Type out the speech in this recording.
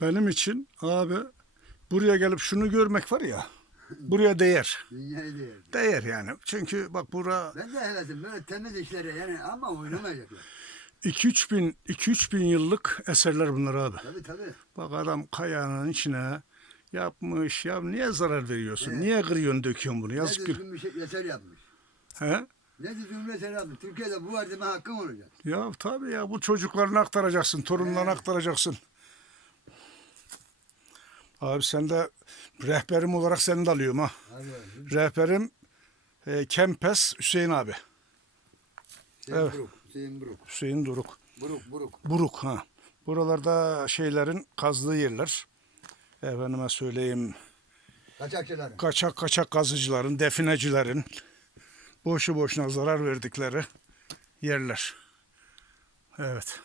Benim için abi buraya gelip şunu görmek var ya. Buraya değer. Dünyayı değil. Değer yani. Çünkü bak bura Ben de hevesim böyle temiz işlere yani ama oynamayacaklar. 2-3 bin, 2-3 bin yıllık eserler bunlar abi. Tabii tabii. Bak adam kayanın içine yapmış. Ya niye zarar veriyorsun? Evet. Niye kırıyorsun döküyorsun bunu? Ne Yazık düzgün bir şey eser yapmış. He? Ne düzgün bir eser yapmış. Türkiye'de bu var deme hakkın olacak. Ya tabii ya bu çocuklarına aktaracaksın, torunlarına aktaracaksın. Abi sen de rehberim olarak seni de alıyorum ha. Hadi. Rehberim e, Kempes Hüseyin abi. Hüseyin Evet. Buruk. Hüseyin Buruk. Hüseyin Duruk. Buruk Buruk. Buruk ha. Buralarda şeylerin kazdığı yerler. Efendime söyleyeyim Kaçakçıların. kaçak kaçak kazıcıların, definecilerin boşu boşuna zarar verdikleri yerler. Evet.